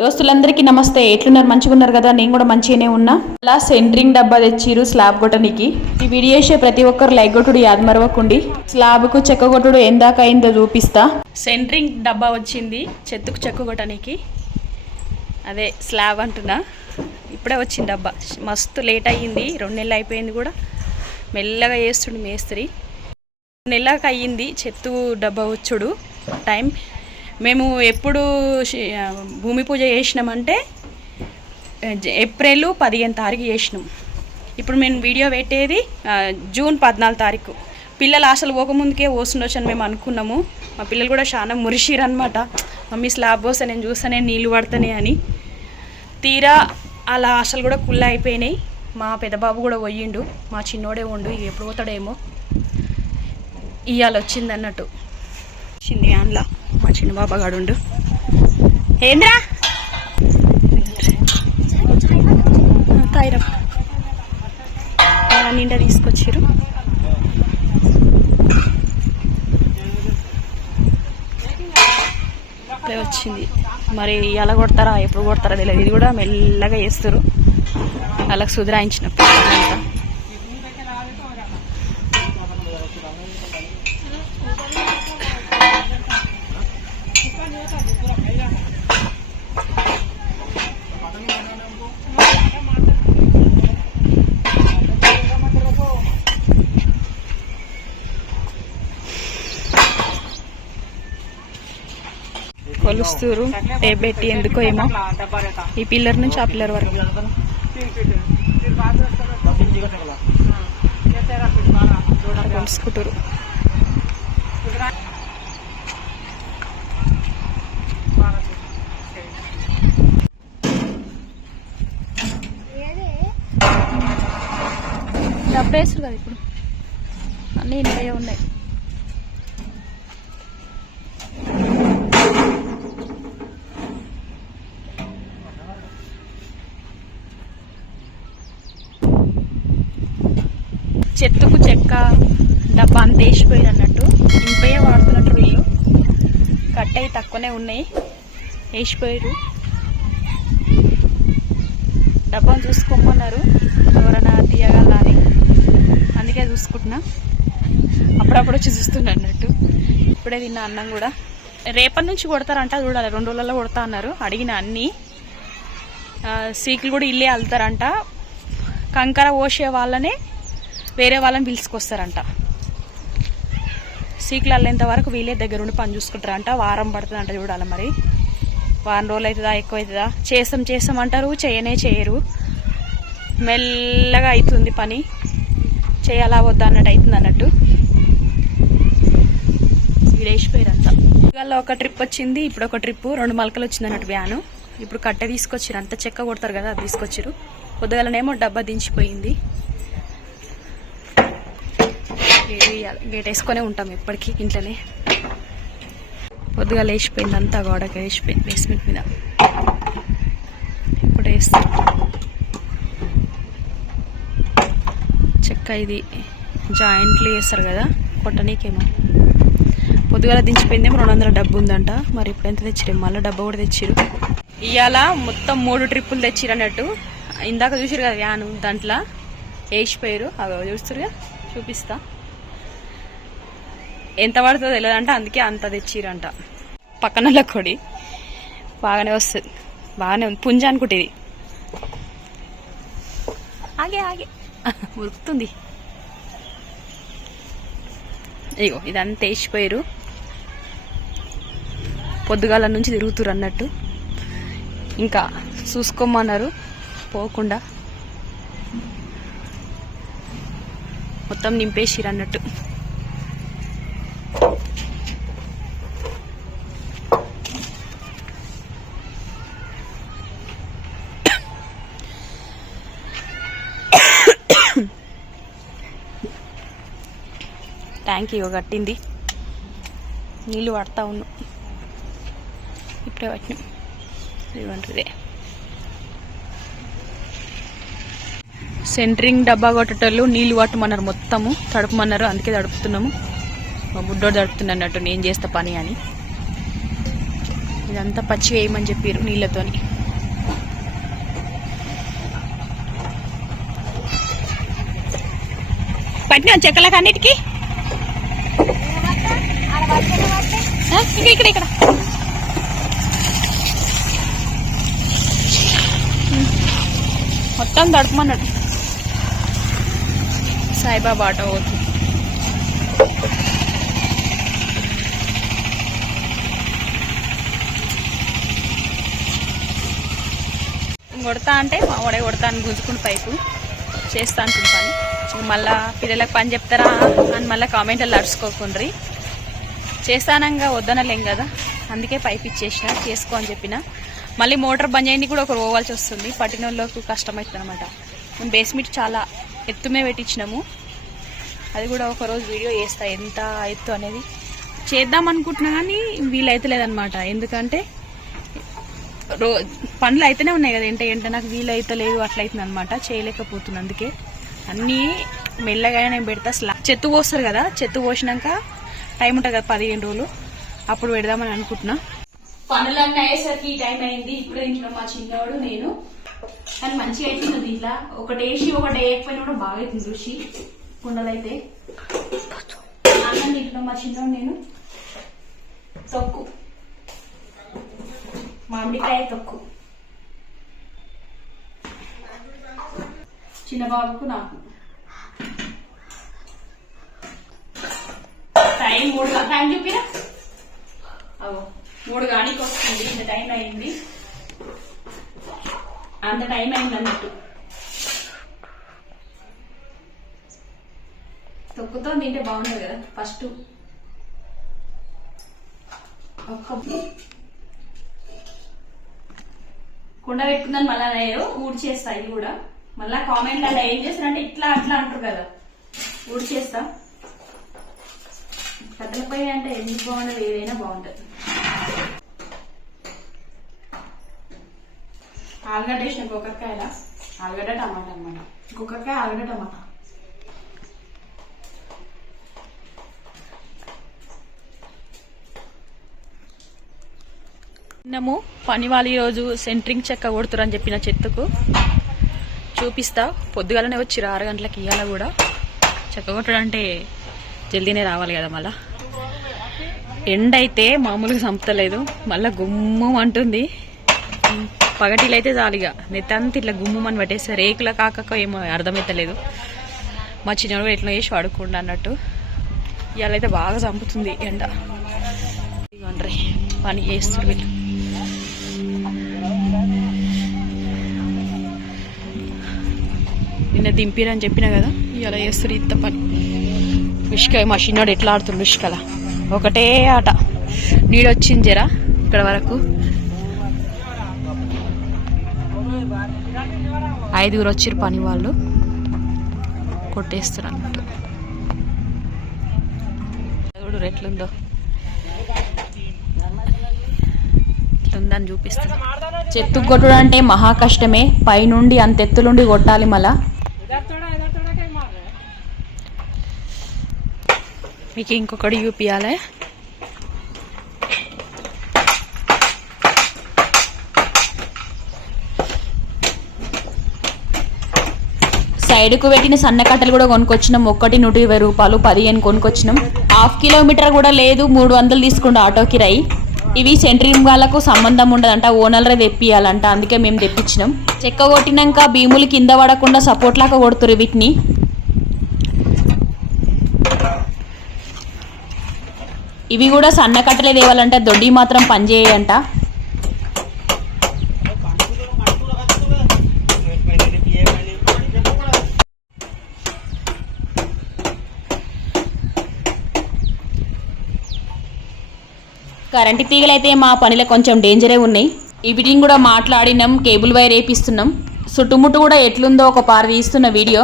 దోస్తులందరికీ నమస్తే. ఎట్లున్నారు? మంచిగా ఉన్నారు కదా? నేను కూడా మంచిగానే ఉన్నా. అలా సెంట్రింగ్ డబ్బా తెచ్చిరు స్లాబ్ కొట్టనికి. ఈ వీడియో చేసే ప్రతి ఒక్కరు లైక్ కొట్టుడు యాద్ మరవకుండి. స్లాబ్కు చెక్క కొట్టుడు ఎందాక అయిందో చూపిస్తా. సెంట్రింగ్ డబ్బా వచ్చింది. చెత్తుకు చెక్క కొట్టనికి. అదే స్లాబ్ అంటున్నా. ఇప్పుడే వచ్చింది డబ్బా. మస్తు లేట్ అయ్యింది. రెండు నెలలు అయిపోయింది కూడా. మెల్లగా చేస్తుండు మేస్త్రి. నెలకు అయ్యింది. చెత్తు డబ్బా వచ్చుడు. టైం మేము ఎప్పుడు భూమి పూజ చేసినామంటే ఏప్రిల్ పదిహేను తారీఖు చేసినాం. ఇప్పుడు మేము వీడియో పెట్టేది జూన్ పద్నాలుగు తారీఖు. పిల్లలు అసలు పోకముందుకే పోస్తుండొచ్చు అని మేము అనుకున్నాము. మా పిల్లలు కూడా చాలా మురిషిరు అనమాట మమ్మీ స్లాబ్ పోస్తే నేను చూస్తానే నీళ్ళు పడతానే అని. తీరా అలా అసలు కూడా కుళ్ళ అయిపోయినాయి. మా పెద్దబాబు కూడా పోయిండు. మా చిన్నోడే ఉండు ఎప్పుడు పోతాడేమో. ఇవాళ వచ్చిందన్నట్టు వచ్చింది అందులో మా చిన్న బాబా గాడుండు ఏంద్రా? తైరం నిండా తీసుకొచ్చారు ఇప్పుడే వచ్చింది. మరి ఎలా కొడతారా ఎప్పుడు కొడతారా తెలియదు ఇది కూడా మెల్లగా చేస్తారు వాళ్ళకి సుధరాయించినప్పుడు అంతా కొలుస్తారు ఏ పెట్టి ఎందుకో ఏమో. ఈ పిల్లర్ నుంచి ఆ పిల్లర్ వరకు. కొలుసుకుంటారు డబ్బేస్తారు కదా ఇప్పుడు. అన్నీ ఇంట్లో ఉన్నాయి. చెత్తకు చెక్క డబ్బా అంత వేసిపోయారు అన్నట్టు. ఇంపయ్యే వాడుతున్నట్టు వీళ్ళు. కట్టయి తక్కువనే ఉన్నాయి. వేసిపోయారు డబ్బాను చూసుకోమన్నారు. ఎవరైనా తీయగలరా అని. అందుకే చూసుకుంటున్నా. అప్పుడప్పుడు వచ్చి చూస్తున్నా అన్నట్టు. ఇప్పుడే తిన్నా అన్నం కూడా. రేపటి నుంచి కొడతారంట చూడాలి. రెండు రోజులలో కొడతా అన్నారు. అడిగిన అన్నీ. సీకులు కూడా ఇల్లే అల్లుతారంట. కంకర పోసే వాళ్ళనే వేరే వాళ్ళని పిలుచుకొస్తారంట. సీకులు అల్లేంత వరకు వీళ్ళే దగ్గర ఉండి పని చూసుకుంటారంట. వారం పడుతుందంట చూడాలి మరి. వారం రోజులు అవుతుందా ఎక్కువ అవుతుందా చేస్తాం చేస్తాం అంటారు చేయనే చేయరు. మెల్లగా అవుతుంది పని. చేయాలా వద్దా అన్నట్టు అవుతుంది అన్నట్టు. వీడేసిపోయారంతా ఇవాళ ఒక ట్రిప్ వచ్చింది ఇప్పుడు ఒక ట్రిప్. రెండు మలకలు వచ్చింది అన్నట్టు వ్యాను. ఇప్పుడు కట్టె తీసుకొచ్చారు అంత చెక్క కొడతారు కదా అది తీసుకొచ్చారు పొద్దుగలనేమో డబ్బా దించిపోయింది. గేట్ వేయాలి. గేట్ వేసుకొనే ఉంటాం ఎప్పటికీ ఇంట్లోనే. పొద్దుగా లేచిపోయింది అంతా గోడకి వేసిపోయింది బేస్మెంట్ మీద. ఇప్పుడు వేస్తారు చెక్క ఇది జాయింట్లు వేస్తారు కదా కొట్టనీకేమో. పొద్దుగాల దించిపోయిందేమో రెండు వందల డబ్బు ఉందంట. మరి ఇప్పుడు ఎంత తెచ్చిరు మళ్ళీ డబ్బా కూడా తెచ్చిరు ఇవాళ మొత్తం మూడు ట్రిప్పులు తెచ్చిరు అన్నట్టు. ఇందాక చూసిరు కదా వ్యాను దాంట్లో. వేసిపోయారు అవి చూస్తురుగా చూపిస్తా. ఎంత పడుతుందో తెలియదంట అందుకే అంత తెచ్చిరంట పక్కన కొడి. బాగానే వస్తుంది. బాగానే ఉంది. పుంజ అనుకుంటే ఇది ఆగే ఆగే. ఉరుకుతుంది ఇగో ఇదంతా వేసిపోయారు పొద్దుగాల నుంచి తిరుగుతురు అన్నట్టు. ఇంకా చూసుకోమన్నారు. పోకుండా. మొత్తం నింపేసిరు అన్నట్టు. ట్యాంక్ ఇగో కట్టింది. నీళ్ళు పడతా ఉన్నాం. ఇప్పుడే పట్టినాం. ఇదిగోండి సెంటరింగ్ డబ్బా కొట్టేటోళ్ళు నీళ్ళు పట్టమన్నారు మొత్తము. తడుపుమన్నారు అందుకే తడుపుతున్నాము. మా బుడ్డోడు తడుపుతున్నట్టు నేను చేస్తా పని అని. ఇదంతా పచ్చి వేయమని చెప్పారు నీళ్ళతోని పట్టినా చెక్కలకు అన్నిటికీ ఇక్కడ ఇక్కడ మొత్తం తడుపుమన్నాడు. సాయిబాబా ఆటో పోతుంది. కొడతా అంటే మా వాడే కొడతాను గుంజుకుని పైపు. చేస్తా అంటుంది పని. పిల్లలకు పని చెప్తారా అని మళ్ళీ కామెంట్లు అరుచుకోకుండ్రీ. చేస్తానంగా వద్దనలేం కదా. అందుకే పైప్ ఇచ్చేసిన చేసుకో అని చెప్పిన. మళ్ళీ మోటార్ బంద్ అయింది కూడా ఒకరు పోవాల్సి వస్తుంది. పట్టినోళ్ళకు కష్టమవుతుంది అనమాట మేము బేస్మెంట్ చాలా ఎత్తుమే పెట్టించినాము. అది కూడా ఒక రోజు వీడియో చేస్తా ఎంత ఎత్తు అనేది. చేద్దాం అనుకుంటున్నా కానీ వీలైతలేదనమాట ఎందుకంటే రో పనులు అయితేనే ఉన్నాయి కదా. ఏంటంటే ఏంటంటే నాకు వీలు అయితే లేదు అనమాట చేయలేకపోతుంది అందుకే. అన్నీ మెల్లగా నేను పెడతా. స్లా చెత్త పోస్తారు కదా. చెత్త పోసినాక టైం ఉంటుంది కదా పదిహేను రోజులు. అప్పుడు పెడదామని అనుకుంటున్నా. పనులన్నీ అయ్యేసరికి ఈ టైం అయింది. ఇప్పుడే ఇంట్లో మా చిన్నవాడు నేను. కానీ మంచిగా అవుతుంది దీంట్లో. ఒకటి వేసి ఒకటి వేయకపోయినా కూడా బాగా అవుతుంది రుచి కుండలైతే. అన్నం ఇంట్లో మా చిన్నవాడు నేను. తొక్కు. మామిడికాయ తొక్కు. చిన్న బాబుకు నాకు. టైం మూడు టైం చెప్పినా అవో మూడు గానికి వస్తుంది ఇంత టైం అయింది. అంత టైం అయింది అన్నట్టు. తొక్కుతో తింటే బాగుండదు కదా ఫస్ట్. ఒక్క కుండ పెట్టుకుందని మళ్ళా నేను ఊడ్చేస్తా ఇది కూడా. మళ్ళా కామెంట్లలో ఏం చేస్తారంటే ఇట్లా అట్లా అంటారు కదా. ఊడ్చేస్తా. కట్టెల పొయ్యి అంటే ఎందుకు బాగుండదు ఏదైనా బాగుంటుంది. ఆలుగడ్డ వేసిన కుక్కరకాయల ఆలుగడ్డ టమాటా అనమాట కుక్కరకాయ ఆలుగడ్డ టమాటా. నిన్నము పని వాళ్ళు ఈరోజు సెంట్రింగ్ చెక్క కొడుతురని చెప్పిన చెట్టుకు. చూపిస్తా. పొద్దుగాలనే వచ్చి ఆరు గంటలకి ఇవాళ కూడా. చెక్క కొట్టడం అంటే జల్దీనే రావాలి కదా మళ్ళీ. ఎండ అయితే మామూలుగా చంపుతలేదు. మళ్ళీ గుమ్మం అంటుంది. పగటిలు అయితే చాలిగా నెత్తంతా ఇట్లా గుమ్మని పట్టేస్తే రేకుల కాకక ఏమో అర్థమైతలేదు. మా చిన్నవాడు ఎట్లా వేసి వాడుకుండా అన్నట్టు. ఇవాళ అయితే బాగా చంపుతుంది ఎండ. ఇవ్వండి పని చేస్తారు వీళ్ళు. నిన్న దింపిరని చెప్పిన కదా ఇవాళ చేస్తారు ఇంత పని. ఇసుక మా చిన్నోడు ఎట్లా ఆడుతుండు ఇసుకల ఒకటే ఆట. నీడొచ్చింది జరా ఇక్కడ వరకు. ఐదుగురు వచ్చిరు పని వాళ్ళు. కొట్టేస్తారు అన్నట్టు చూడు ఎట్లుందో ఎట్లుందని చూపిస్తాను చెత్తు కొట్టడం అంటే మహా కష్టమే. పైనుండి అంత ఎత్తులుండి కొట్టాలి మళ్ళా. మీకు ఇంకొకటి చూపియాలి సైడ్కు పెట్టిన సన్న కట్టలు కూడా కొనుక్కొచ్చినాం. ఒక్కటి నూట ఇరవై రూపాయలు పదిహేను కొనుక్కొచ్చినాం. హాఫ్ కిలోమీటర్ కూడా లేదు మూడు వందలు తీసుకుంటే ఆటోకి రై ఇవి సెంట్రింగ్ వాళ్ళకు సంబంధం ఉండదంట ఓనర్లే తెప్పియాలంట అందుకే మేము తెప్పించినాం. చెక్క కొట్టినాక భీములు కింద పడకుండా సపోర్ట్ లాగా కొడుతురు వీటిని. ఇవి కూడా సన్న కట్టలే తేవాలంట దొడ్డి మాత్రం పనిచేయంట కరెంటు తీగలు అయితే మా పనిలో కొంచెం డేంజరే ఉన్నాయి. వీటిని కూడా మాట్లాడినాం కేబుల్ వైర్ వేపిస్తున్నాం. చుట్టుముట్టు కూడా ఎట్లుందో ఒక పారు తీస్తున్న వీడియో.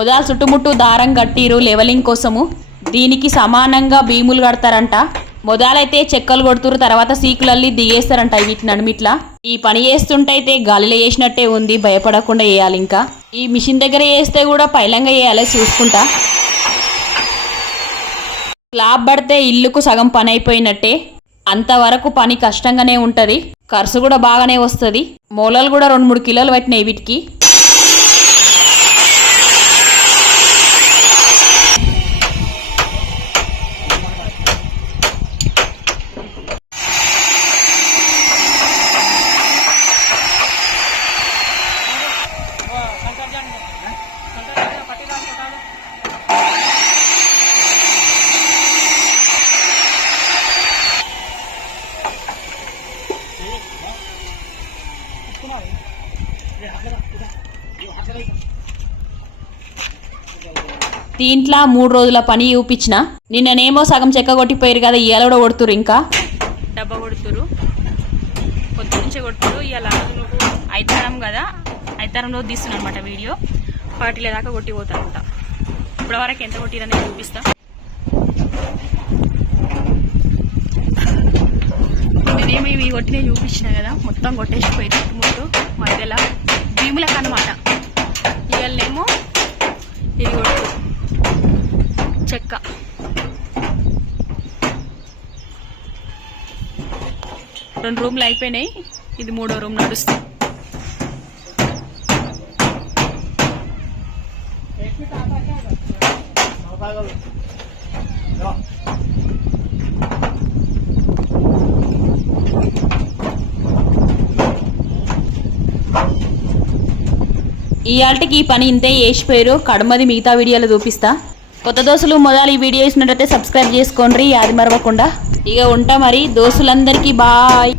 ఉదా చుట్టుముట్టు దారం కట్టిరు లెవలింగ్ కోసము. దీనికి సమానంగా భీములు కడతారంట. మొదలైతే చెక్కలు కొడుతురు తర్వాత సీకులల్లి దిగేస్తారంట వీటిని నడుమిట్లా. ఈ పని చేస్తుంటే అయితే గాలిలో వేసినట్టే ఉంది భయపడకుండా వేయాలి ఇంకా. ఈ మిషన్ దగ్గర వేస్తే కూడా పైలంగా వేయాలి చూసుకుంటా. స్లాబ్ పడితే ఇల్లుకు సగం పని అయిపోయినట్టే. అంతవరకు పని కష్టంగానే ఉంటుంది. ఖర్చు కూడా బాగానే వస్తుంది. మూలలు కూడా రెండు మూడు కిలోలు పెట్టినాయి వీటికి. దీంట్లో మూడు రోజుల పని చూపించిన. నిన్ననేమో సగం చెక్క కొట్టిపోయారు కదా ఇవాళ కూడా కొడుతురు ఇంకా. డబ్బా కొడుతురు పొద్దు నుంచే కొడుతురు ఇవాళ ఐతారం కదా ఐతారంలో తీస్తున్నా అనమాట వీడియో. పార్టీల దాకా కొట్టిపోతారంట. ఇప్పటి వరకు ఎంత కొట్టిరని చూపిస్తా. నేనేమి ఇవి కొట్టినవి చూపించిన కదా మొత్తం కొట్టేసిపోయింది ముందు మధ్యలో. రెండు రూమ్లు అయిపోయినాయి. ఇది మూడో రూమ్ నడుస్తుంది. ఇవాళకి ఈ పని ఇంతే చేసిపోయారు. కడమది మిగతా వీడియోలు చూపిస్తా. కొత్త దోశలు మొదలు ఈ వీడియో ఇచ్చినట్టయితే సబ్స్క్రైబ్ చేసుకోండి అది మరవకుండా. ఇక ఉంటా మరి దోస్తులందరికీ బాయ్.